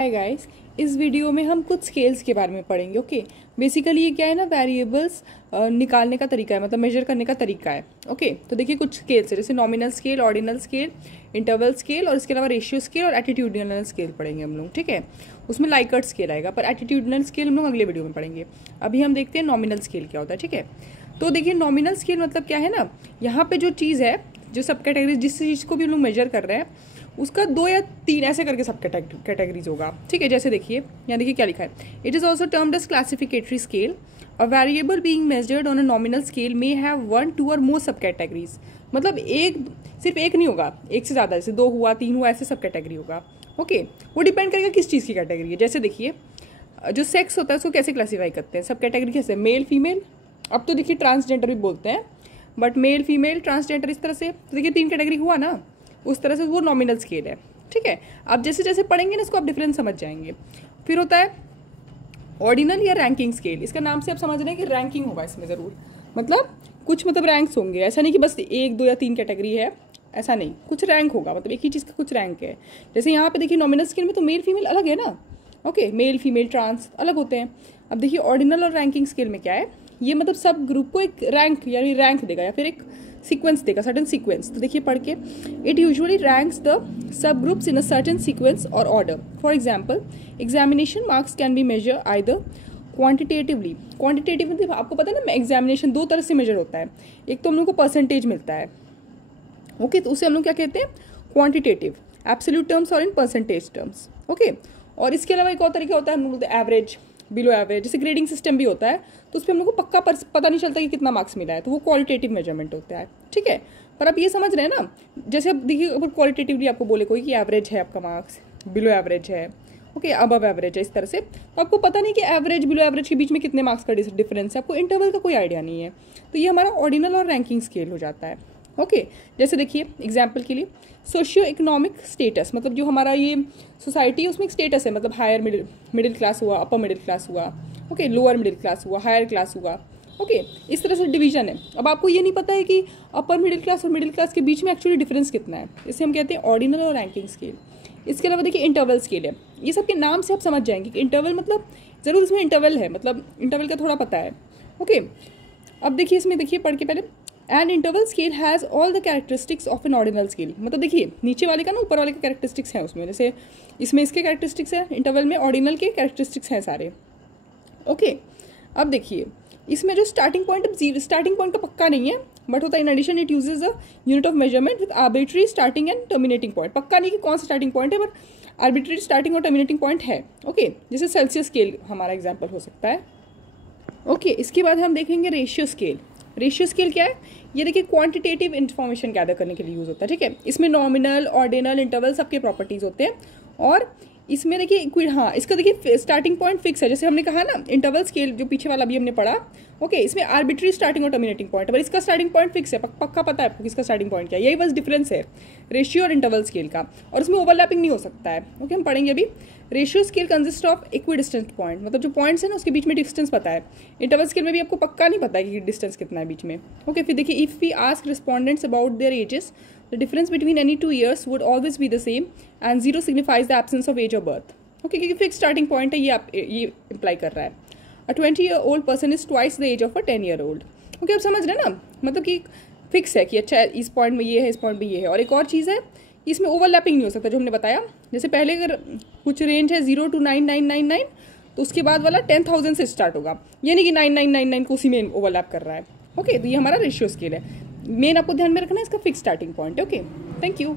Hi guys, इस video में हम कुछ स्केल्स के बारे में पढ़ेंगे। ओके, बेसिकली ये क्या है ना, वेरिएबल्स निकालने का तरीका है, मतलब मेजर करने का तरीका है। ओके, तो देखिए कुछ स्केल्स है, जैसे nominal scale, ordinal scale, interval scale और इसके अलावा रेशियो स्केल और एटीट्यूडिनल स्केल पढ़ेंगे हम लोग। ठीक है, उसमें लाइकर्ट स्केल आएगा, पर एटीट्यूडिनल स्केल हम लोग अगले वीडियो में पढ़ेंगे। अभी हम देखते हैं नॉमिनल स्केल क्या होता है। ठीक है, तो देखिए नॉमिनल स्केल मतलब क्या है ना, यहाँ पे जो चीज़ है, जो सब कैटेगरी जिस चीज़ को भी हम लोग मेजर कर रहे हैं उसका 2 या 3 ऐसे करके सब कैटेगरीज होगा। ठीक है, जैसे देखिए यहाँ देखिए क्या लिखा है, it is also termed as classificatory scale. A variable being measured on a nominal scale may have 1, 2 और मोर सब कैटेगरीज। मतलब सिर्फ एक नहीं होगा, एक से ज़्यादा, जैसे 2 हुआ, 3 हुआ, ऐसे सब कैटेगरी होगा। ओके, वो डिपेंड करेगा किस चीज़ की कैटेगरी है। जैसे देखिए जो सेक्स होता है उसको कैसे क्लासीफाई करते हैं, सब कैटेगरी कैसे, मेल फीमेल। अब तो देखिए ट्रांसजेंडर भी बोलते हैं, बट मेल फीमेल ट्रांसजेंडर इस तरह से, तो देखिए 3 कैटेगरी हुआ ना, उस तरह से वो नॉमिनल स्केल है। ठीक है, आप जैसे जैसे पढ़ेंगे ना इसको आप डिफरेंस समझ जाएंगे। फिर होता है ऑर्डिनल या रैंकिंग स्केल। इसका नाम से आप समझ रहे हैं कि रैंकिंग होगा इसमें ज़रूर, मतलब कुछ रैंक्स होंगे। ऐसा नहीं कि बस 1, 2 या 3 कैटेगरी है, ऐसा नहीं, कुछ रैंक होगा, मतलब एक ही चीज़ का कुछ रैंक है। जैसे यहाँ पे देखिए नॉमिनल स्केल में तो मेल फीमेल अलग है ना। ओके, मेल फीमेल ट्रांस अलग होते हैं। अब देखिए ऑर्डिनल और रैंकिंग स्केल में क्या है, ये मतलब सब ग्रुप को एक रैंक यानी रैंक देगा या फिर एक सीक्वेंस देगा, सर्टेन सीक्वेंस। तो देखिए पढ़ के, it usually ranks the sub groups in a certain sequence और order. For example, examination marks can be measure either quantitatively. Quantitative आपको पता है ना, एग्जामिनेशन 2 तरह से मेजर होता है। एक तो हम लोग को परसेंटेज मिलता है, ओके, तो उसे हम लोग क्या कहते हैं, क्वांटिटेटिव, एब्सोल्यूट टर्म्स और इन परसेंटेज टर्म्स। ओके, और इसके अलावा एक और तरीका होता है, हम लोग बोलते हैं एवरेज, बिलो एवरेज। जैसे ग्रेडिंग सिस्टम भी होता है, तो उस पर हम लोग को पक्का पता नहीं चलता कि कितना मार्क्स मिला है, तो वो क्वालिटेटिव मेजरमेंट होता है। ठीक है, पर आप ये समझ रहे हैं ना, जैसे अब देखिए अगर क्वालिटेटिवली आपको बोले कोई कि एवरेज है आपका मार्क्स, बिलो एवरेज है, ओके, अबव एवरेज है, इस तरह से, तो आपको पता नहीं कि एवरेज बिलो एवरेज के बीच में कितने मार्क्स का डिफरेंस है, आपको इंटरवल का कोई आइडिया नहीं है। तो ये हमारा ऑर्डिनल और रैंकिंग स्केल हो जाता है। ओके, जैसे देखिए एग्जाम्पल के लिए सोशियो इकोनॉमिक स्टेटस, मतलब जो हमारा ये सोसाइटी है उसमें एक स्टेटस है, मतलब हायर मिडिल क्लास हुआ, अपर मिडिल क्लास हुआ, ओके, लोअर मिडिल क्लास हुआ, हायर क्लास हुआ। ओके, इस तरह से डिवीजन है। अब आपको ये नहीं पता है कि अपर मिडिल क्लास और मिडिल क्लास के बीच में एक्चुअली डिफरेंस कितना है, इसे हम कहते हैं ऑर्डिनल और रैंकिंग स्केल। इसके अलावा देखिए इंटरवल स्केल है। ये सब के नाम से आप समझ जाएंगे कि इंटरवल मतलब ज़रूर इसमें इंटरवल है, मतलब इंटरवल का थोड़ा पता है। ओके, अब देखिए इसमें देखिए पढ़ के पहले, and interval scale has all the characteristics of N ordinal scale. मतलब देखिए नीचे वाले का ना ऊपर वाले के कैरेक्टरिस्टिक्स हैं उसमें, जैसे इसमें इसके कैरेक्टरिस्टिक्स हैं, इंटरवल में ऑर्डिनल के कैरेक्टरिस्टिक्स हैं सारे। ओके, अब देखिए इसमें जो स्टार्टिंग पॉइंट का पक्का नहीं है, बट होता है in addition it uses a unit of measurement with arbitrary starting and terminating point. पक्का नहीं कि कौन सा स्टार्टिंग पॉइंट है, बट आर्बिट्री स्टार्टिंग और टर्मिनेटिंग पॉइंट है। ओके, जैसे सेल्सियस स्केल हमारा एग्जाम्पल हो सकता है। ओके, इसके बाद हम देखेंगे रेशियो स्केल। रेशियो स्केल क्या है, ये देखिए क्वांटिटेटिव इन्फॉर्मेशन गैदर करने के लिए यूज होता है। ठीक है, इसमें नॉमिनल, ऑर्डिनल, इंटरवल सबके प्रॉपर्टीज होते हैं। और इसमें देखिए हाँ, इसका देखिए स्टार्टिंग पॉइंट फिक्स है, जैसे हमने कहा ना इंटरवल स्केल जो पीछे वाला भी हमने पढ़ा। ओके, इसमें आर्बिट्री स्टार्टिंग और टर्मिनेटिंग पॉइंट है, पर इसका स्टार्टिंग पॉइंट फिक्स है, पक्का पता है आपको किसका स्टार्टिंग पॉइंट क्या है। यही बस डिफरेंस है रेशियो और इंटरवल स्केल का, और इसमें ओवरलैपिंग नहीं हो सकता है। ओके, हम पढ़ेंगे अभी। Ratio scale consist of equidistance point, मतलब जो पॉइंट्स है ना उसके बीच में डिस्टेंस पता है। इंटरवल स्केल में भी आपको पक्का नहीं पता है कि डिस्टेंस कितना है बीच में। ओके, फिर देखिए if we ask respondents about their ages, the difference between any 2 years would always be the same and 0 signifies the absence of age of birth. Okay, क्योंकि फिक्स स्टार्टिंग पॉइंट है, ये imply कर रहा है। A 20-year-old person is twice the age of a 10-year-old। Okay, आप समझ रहे हैं ना, मतलब कि फिक्स है कि अच्छा इस पॉइंट में ये है, इस पॉइंट में ये है। और एक और चीज़ है, इसमें ओवरलैपिंग नहीं हो सकता, जो हमने बताया। जैसे पहले अगर कुछ रेंज है 0 to 9999, तो उसके बाद वाला 10,000 से स्टार्ट होगा, ये नहीं कि 9999 को उसी में ओवरलैप कर रहा है। ओके, तो ये हमारा रेशियो स्केल है। मेन आपको ध्यान में रखना है इसका फिक्स स्टार्टिंग पॉइंट है। Okay, thank you.